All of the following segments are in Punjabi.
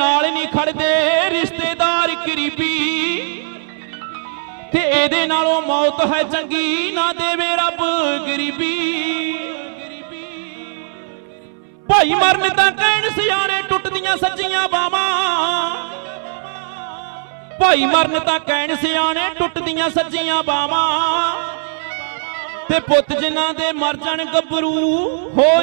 ਨਾਲ ਨਹੀਂ ਖੜਦੇ ਰਿਸ਼ਤੇਦਾਰ ਗਰੀਬੀ। ਤੇ ਇਹਦੇ ਨਾਲੋਂ ਮੌਤ ਹੈ ਚੰਗੀ, ਨਾ ਦੇਵੇ ਰੱਬ ਗਰੀਬੀ। ਭਾਈ ਮਰਨ ਤਾਂ ਕਹਿਣ, ਸਿਆਣੇ ਟੁੱਟਦੀਆਂ ਸੱਜੀਆਂ ਬਾਵਾਂ। ਭਾਈ ਮਰਨ ਤਾਂ ਕਹਿਣ, ਸਿਆਣੇ ਟੁੱਟਦੀਆਂ ਸੱਜੀਆਂ ਬਾਵਾਂ। ਤੇ ਪੁੱਤ ਜਿਨ੍ਹਾਂ ਦੇ ਮਰ ਜਾਣ ਗੱਭਰੂ, ਹੋਰ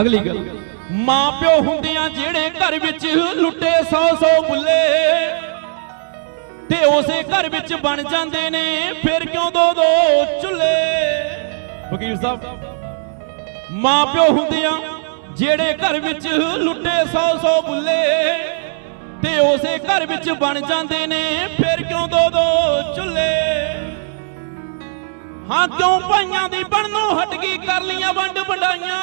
ਅਗਲੀ ਗੱਲ। ਮਾਂ ਪਿਓ ਹੁੰਦਿਆਂ ਜਿਹੜੇ ਘਰ ਵਿੱਚ ਲੁੱਟੇ ਸੌ ਸੌ ਬੁੱਲੇ ਤੇ ਉਸੇ ਘਰ ਵਿੱਚ ਬਣ ਜਾਂਦੇ ਨੇ, ਫਿਰ ਕਿਉਂ ਦੋ ਦੋ ਚੁੱਲੇ ਫਕੀਰ ਸਾਹਿਬ ਮਾਂ ਪਿਓ ਹੁੰਦਿਆਂ ਜਿਹੜੇ ਘਰ ਵਿੱਚ ਲੁੱਟੇ ਸੌ ਸੌ ਬੁੱਲੇ ਤੇ ਉਸੇ ਘਰ ਵਿੱਚ ਬਣ ਜਾਂਦੇ ਨੇ, ਫਿਰ ਕਿਉਂ ਦੋ ਦੋ ਚੁੱਲੇ ਹਾਂ, ਕਿਉਂ ਭਾਈਆਂ ਦੀ ਬਣਨੋਂ ਹਟ ਗਈ ਕਰ ਲੀਆਂ ਵੰਡ ਵੰਡਾਈਆਂ?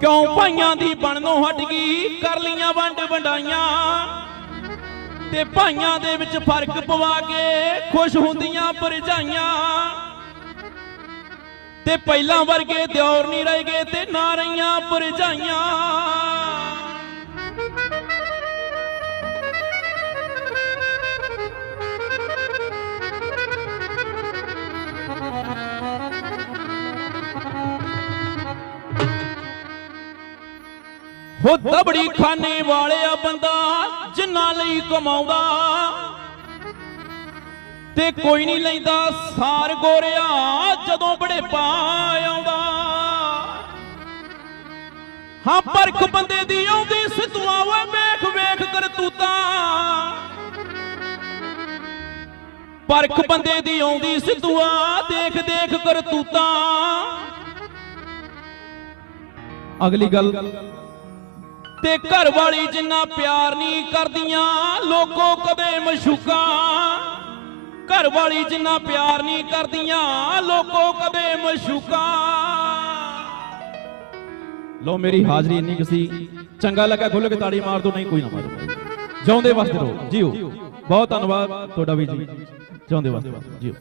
ਕਿਉਂ ਭਾਈਆਂ ਦੀ ਬਣਨੋਂ ਹਟ ਗਈ ਕਰ ਲੀਆਂ ਵੰਡ ਵੰਡਾਈਆਂ? ਤੇ ਭਾਈਆਂ ਦੇ ਵਿੱਚ ਫ਼ਰਕ ਪਵਾ ਕੇ ਖੁਸ਼ ਹੁੰਦੀਆਂ ਪਰਜਾਈਆਂ ਤੇ ਪਹਿਲਾਂ ਵਰਗੇ ਦਿਉਰ ਨਹੀਂ ਰਹਿ ਗਏ ਤੇ ਨਾ ਰਹੀਆਂ ਪਰਜਾਈਆਂ ਹੋ ਦਬੜੀ ਖਾਨੇ ਵਾਲਿਆ ਬੰਦਾ ਜਿੰਨਾ ਲਈ ਕਮਾਉਂਦਾ। ਤੇ ਕੋਈ ਨਹੀਂ ਲੈਂਦਾ ਸਾਰ ਗੋਰਿਆ, ਜਦੋਂ ਬੜੇ ਪਾ ਆਉਂਦਾ। ਹਾਂ ਪਰਖ ਬੰਦੇ ਦੀ ਆਉਂਦੀ ਸਿੱਧੂਆ ਓਏ ਵੇਖ ਵੇਖ ਕਰਤੂਤਾਂ। ਪਰਖ ਬੰਦੇ ਦੀ ਆਉਂਦੀ ਸਿੱਧੂਆ ਦੇਖ ਦੇਖ ਕਰਤੂਤਾਂ। ਅਗਲੀ ਗੱਲ, ਤੇ ਘਰ ਵਾਲੀ ਜਿੰਨਾ ਪਿਆਰ ਨਹੀਂ ਕਰਦੀਆਂ, ਲੋਕੋ ਕਦੇ ਮਸ਼ੂਕਾਂ। ਘਰ ਵਾਲੀ ਜਿੰਨਾ ਪਿਆਰ ਨਹੀਂ ਕਰਦੀਆਂ, ਲੋਕੋ ਕਦੇ ਮਸ਼ੂਕਾ। ਲੋ ਮੇਰੀ ਹਾਜ਼ਰੀ ਇੰਨੀ ਕੁ ਸੀ, ਚੰਗਾ ਲੱਗਾ ਖੁੱਲ ਕੇ ਤਾੜੀ ਮਾਰ ਦੋ, ਨਹੀਂ ਕੋਈ ਨਾ ਮਾਰੋ ਜਿਉਂਦੇ ਵਸਦੇ ਰਹੋ, ਜੀਓ। ਬਹੁਤ ਧੰਨਵਾਦ ਤੁਹਾਡਾ ਵੀ ਜੀ। ਜਿਉਂਦੇ ਵਸਦੇ ਰਹੋ, ਜੀਓ।